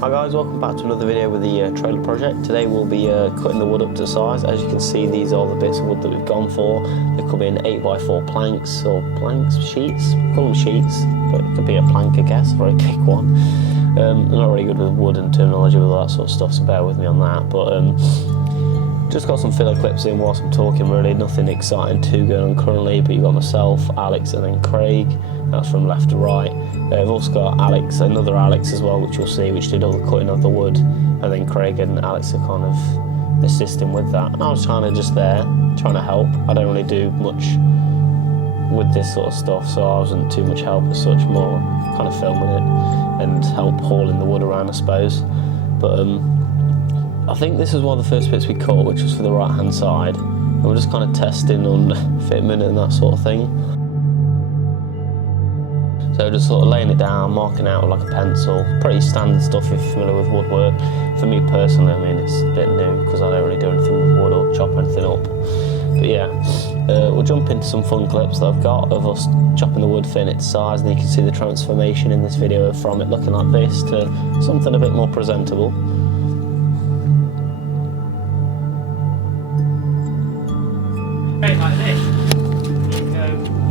Hi guys, welcome back to another video with the trailer project. Today we'll be cutting the wood up to size. As you can see, these are the bits of wood that we've gone for. They come in 8x4 planks, or sheets. We call them sheets, but it could be a plank, I guess, a very big one. I'm not really good with wood and terminology with all that sort of stuff, so bear with me on that. But just got some filler clips in whilst I'm talking, really. Nothing exciting too going on currently, but you've got myself, Alex, and then Craig. That's from left to right. I've also got Alex, another Alex as well, which you'll see, which did all the cutting of the wood. And then Craig and Alex are kind of assisting with that. And I was trying to help. I don't really do much with this sort of stuff, so I wasn't too much help as such, more kind of filming it and help hauling the wood around, I suppose. But I think this is one of the first bits we cut, which was for the right hand side. And we're just kind of testing on fitment and that sort of thing. So just sort of laying it down, marking out with like a pencil. Pretty standard stuff if you're familiar with woodwork. For me personally, I mean, it's a bit new because I don't really do anything with wood or chop anything up. But yeah, we'll jump into some fun clips that I've got of us chopping the wood, fitting it to size, and you can see the transformation in this video from it looking like this to something a bit more presentable. Like this.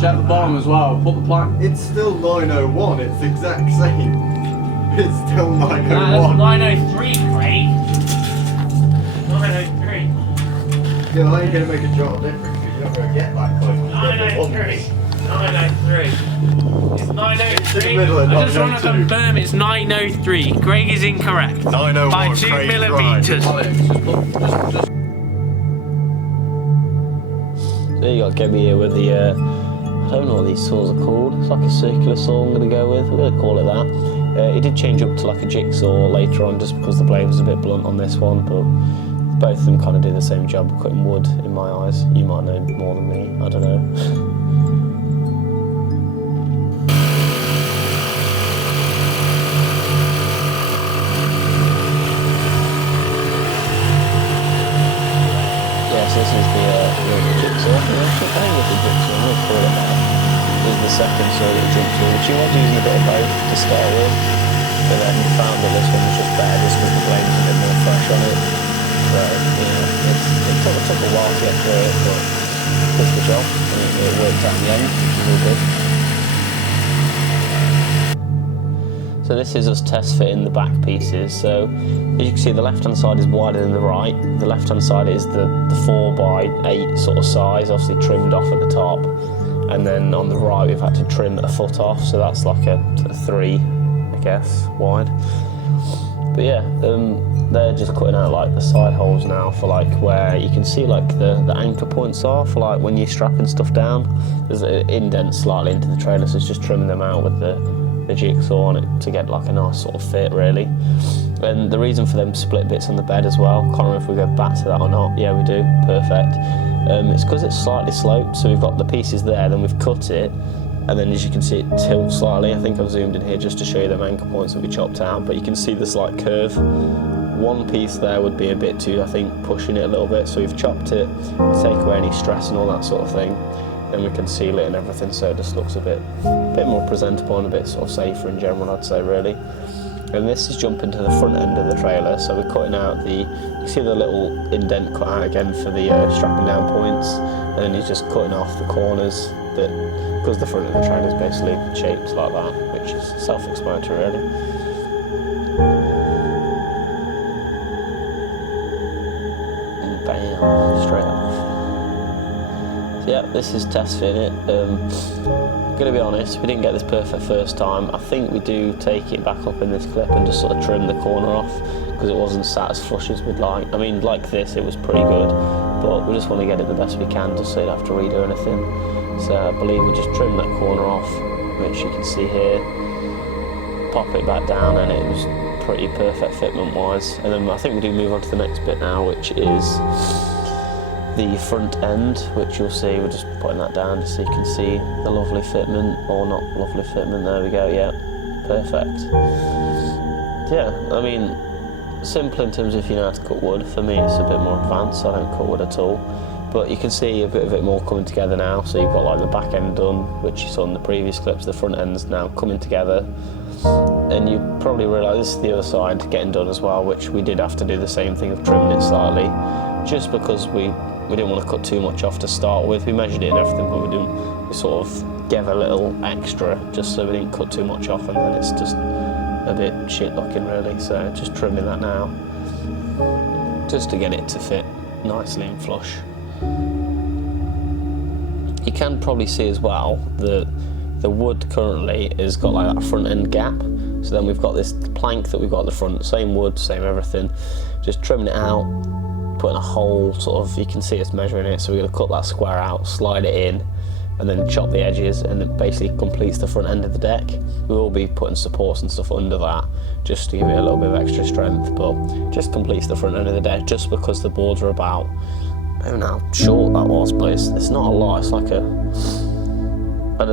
Check the bottom as well, put the plank. It's still 901, it's the exact same. It's still 901. That's 903, Craig. 903. Yeah, well, ain't gonna make a job difference because you're not gonna get that close. 903. 903. It's 903. It's in the middle of I just want to 902. confirm it's 903. Craig is incorrect. 901, by 2 Craig's millimeters. So you got Gabby here with the, I don't know what these saws are called. It's like a circular saw I'm going to go with. We're going to call it that. It did change up to like a jigsaw later on just because the blade was a bit blunt on this one, but both of them kind of do the same job of cutting wood in my eyes. You might know more than me, I don't know. Yes, this is the jigsaw. I think it's the jigsaw, we'll call it that. This is the second saw that we jumped to, which he was using a bit of both to start with, but then we found that this one was just better just because the blade was a bit more fresh on it. So, yeah, it took a while to get through it, but it did the job, and it worked out in the end, which is all good. So this is us test fitting the back pieces. So as you can see, the left hand side is wider than the right. The left hand side is the 4x8 sort of size, obviously trimmed off at the top. And then on the right we've had to trim a foot off, so that's like a 3, I guess, wide. But yeah, they're just cutting out like the side holes now for like where you can see like the anchor points are for like when you're strapping stuff down. There's an indent slightly into the trailer, so it's just trimming them out with the jigsaw on it to get like a nice sort of fit, really. And the reason for them split bits on the bed as well, can't remember if we go back to that or not. Yeah, we do, perfect. It's because it's slightly sloped, so we've got the pieces there, then we've cut it, and then as you can see it tilts slightly. I think I've zoomed in here just to show you them anchor points that we chopped out, but you can see the slight curve. One piece there would be a bit too, I think, pushing it a little bit, so we've chopped it to take away any stress and all that sort of thing. Then we can seal it and everything, so it just looks a bit more presentable and a bit sort of safer in general, I'd say, really. And this is jumping to the front end of the trailer, so we're cutting out you see the little indent cut out again for the strapping down points, and then he's just cutting off the corners because the front of the trailer is basically shaped like that, which is self-explanatory, really. And bam, straight off. Yeah, this is test fitting it. Gonna be honest, we didn't get this perfect first time. I think we do take it back up in this clip and just sort of trim the corner off because it wasn't sat as flush as we'd like. I mean, like this, it was pretty good, but we just want to get it the best we can just so you don't have to redo anything. So I believe we just trim that corner off, which you can see here, pop it back down, and it was pretty perfect fitment wise. And then I think we do move on to the next bit now, which is the front end, which you'll see. We're just putting that down just so you can see the lovely fitment, or not lovely fitment. There we go. Yeah, perfect. Yeah, I mean, simple in terms of if you know how to cut wood. For me, it's a bit more advanced. I don't cut wood at all, but you can see a bit of it more coming together now. So you've got like the back end done, which you saw in the previous clips. The front end's now coming together. and you probably realise this is the other side getting done as well, which we did have to do the same thing of trimming it slightly, just because we didn't want to cut too much off to start with. We measured it and everything, but we sort of gave a little extra just so we didn't cut too much off, and then it's just a bit shit looking really. So just trimming that now, just to get it to fit nicely and flush. You can probably see as well that the wood currently has got like that front end gap. So then we've got this plank that we've got at the front, same wood, same everything. Just trimming it out, putting a hole sort of, you can see it's measuring it. So we're gonna cut that square out, slide it in, and then chop the edges, and it basically completes the front end of the deck. We will be putting supports and stuff under that just to give it a little bit of extra strength, but just completes the front end of the deck just because the boards are about, I don't know how short that was, but it's not a lot. It's like a, I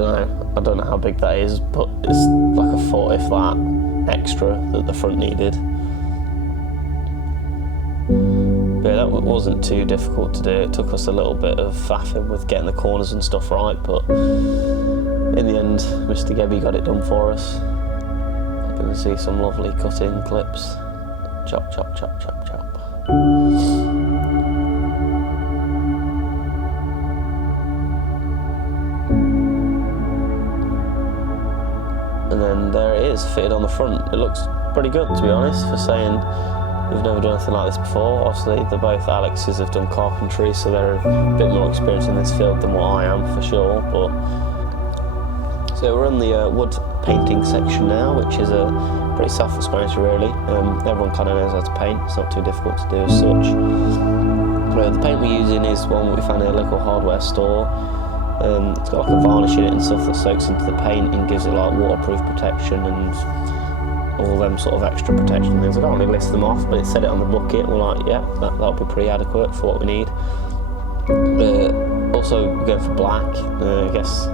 don't know how big that is, but it's like a foot, if that, extra that the front needed. But yeah, that wasn't too difficult to do. It took us a little bit of faffing with getting the corners and stuff right, but in the end, Mr. Gebby got it done for us. You can see some lovely cut-in clips. Chop, chop, chop, chop, chop. And then there it is, fitted on the front. It looks pretty good, to be honest, for saying we've never done anything like this before. Obviously, both Alexes have done carpentry, so they're a bit more experienced in this field than what I am, for sure. But so we're in the wood painting section now, which is a pretty self-explanatory, really. Everyone kind of knows how to paint. It's not too difficult to do as such. The paint we're using is one that we found in a local hardware store. It's got like a varnish in it and stuff that soaks into the paint and gives it like waterproof protection and all them sort of extra protection things. I don't really list them off, but it said it on the bucket. We're like, yeah, that'll be pretty adequate for what we need. Also, we're going for black. I guess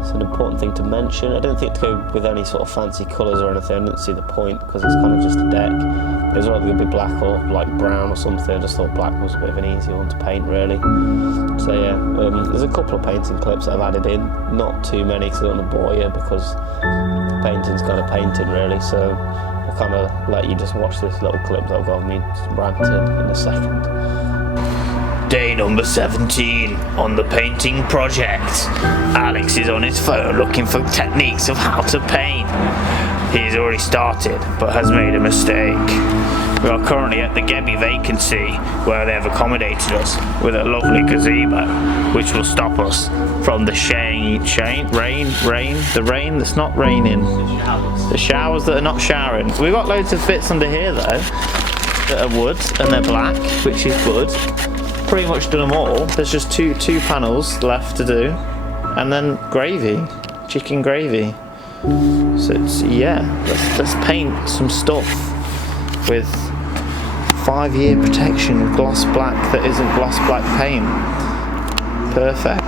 it's an important thing to mention. I didn't think to go with any sort of fancy colours or anything. I didn't see the point because it's kind of just a deck. It was either going to be black or like brown or something. I just thought black was a bit of an easier one to paint, really. So yeah, there's a couple of painting clips that I've added in. Not too many because I don't want to bore you, because painting's kind of painting, really. So I'll kind of let you just watch this little clip that I've got of me ranting in a second. Day number 17 on the painting project. Alex is on his phone looking for techniques of how to paint. He's already started, but has made a mistake. We are currently at the Gebby vacancy, where they have accommodated us with a lovely gazebo, which will stop us from the rain that's not raining. The showers that are not showering. We've got loads of bits under here though, that are wood, and they're black, which is good. Pretty much done them all. There's just two panels left to do, and then gravy, chicken gravy. So it's, yeah, let's paint some stuff with 5-year protection of gloss black that isn't gloss black paint. Perfect.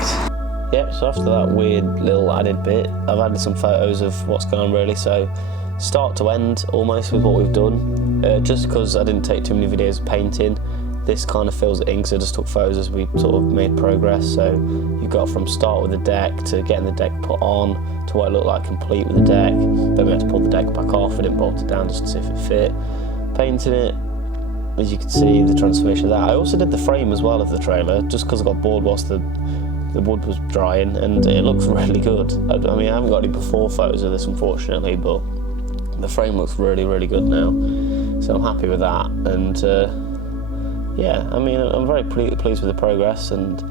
Yep, so after that weird little added bit, I've added some photos of what's going on, really. So start to end almost with what we've done. Just because I didn't take too many videos of painting, this kind of fills it in, because I just took photos as we sort of made progress. So you got from start with the deck to getting the deck put on to what it looked like complete with the deck. Then we had to pull the deck back off, we didn't bolt it down just to see if it fit. Painting it, as you can see, the transformation of that. I also did the frame as well of the trailer, just because I got bored whilst the wood was drying, and it looks really good. I mean, I haven't got any before photos of this, unfortunately, but the frame looks really, really good now. So I'm happy with that, and yeah, I mean, I'm very pleased with the progress and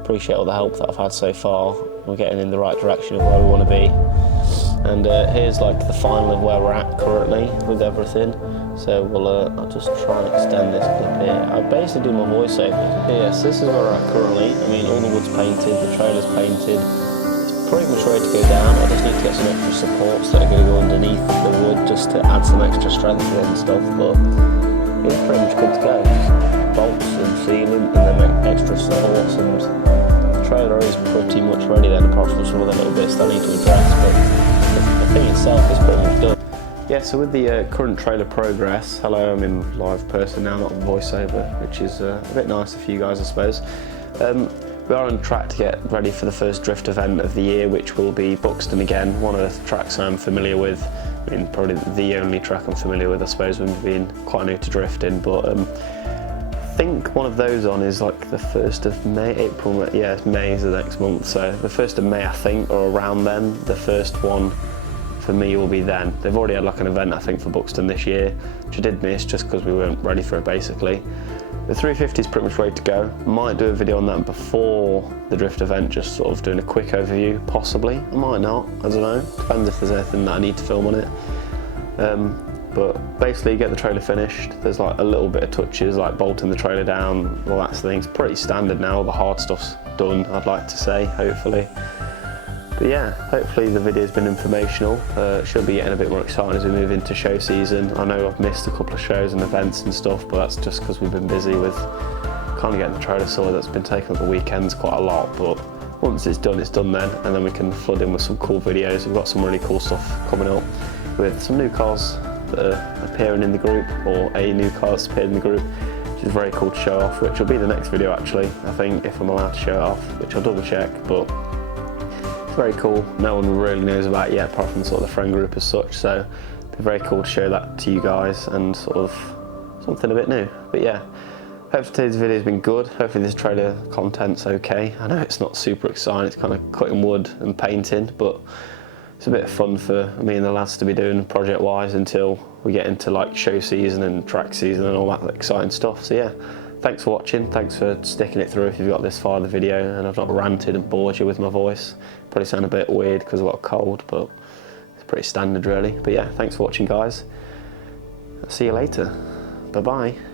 appreciate all the help that I've had so far. We're getting in the right direction of where we want to be. And here's like the final of where we're at currently with everything. So I'll just try and extend this clip here. I basically do my voiceover. Yes, this is where we're at currently. I mean, all the wood's painted, the trailer's painted. It's pretty much ready to go down. I just need to get some extra supports that are going to go underneath the wood just to add some extra strength to it and stuff, but it's pretty much good to go. Bolts and sealant and then extra supports, and the trailer is pretty much ready then, apart from some other little bits that I need to address, but the thing itself is pretty much done. Yeah, so with the current trailer progress, hello, I'm in live person now, not on voiceover, which is a bit nicer for you guys, I suppose. We are on track to get ready for the first drift event of the year, which will be Buxton again, one of the tracks I'm familiar with. I mean, probably the only track I'm familiar with, I suppose, with being quite new to drifting. But I think one of those on is like the 1st of May, April, May. Yeah, May is the next month. So the 1st of May, I think, or around then, the first one for me will be then. They've already had like an event, I think, for Buxton this year, which I did miss just because we weren't ready for it, basically. The 350 is pretty much ready to go. Might do a video on that before the drift event, just sort of doing a quick overview, possibly. I might not, I don't know. Depends if there's anything that I need to film on it. But basically, get the trailer finished. There's like a little bit of touches, like bolting the trailer down, all that sort of things. Pretty standard now, all the hard stuff's done, I'd like to say, hopefully. But yeah, hopefully the video's been informational. It should be getting a bit more exciting as we move into show season. I know I've missed a couple of shows and events and stuff, but that's just because we've been busy with kind of getting the trailer sorted. That's been taking up the weekends quite a lot, but once it's done then, and then we can flood in with some cool videos. We've got some really cool stuff coming up with some new cars that are appearing in the group, or a new car that's appeared in the group, which is very cool to show off, which will be the next video actually, I think, if I'm allowed to show it off, which I'll double check, but very cool. No one really knows about it yet, apart from sort of the friend group as such, so it'd be very cool to show that to you guys and sort of something a bit new. But yeah, hope today's video has been good. Hopefully this trailer content's okay. I know it's not super exciting, it's kind of cutting wood and painting, but it's a bit of fun for me and the lads to be doing project wise until we get into like show season and track season and all that exciting stuff. So yeah, thanks for watching, thanks for sticking it through if you've got this far in the video and I've not ranted and bored you with my voice. Probably sound a bit weird because I've got a cold, but it's pretty standard really. But yeah, thanks for watching guys. I'll see you later. Bye bye.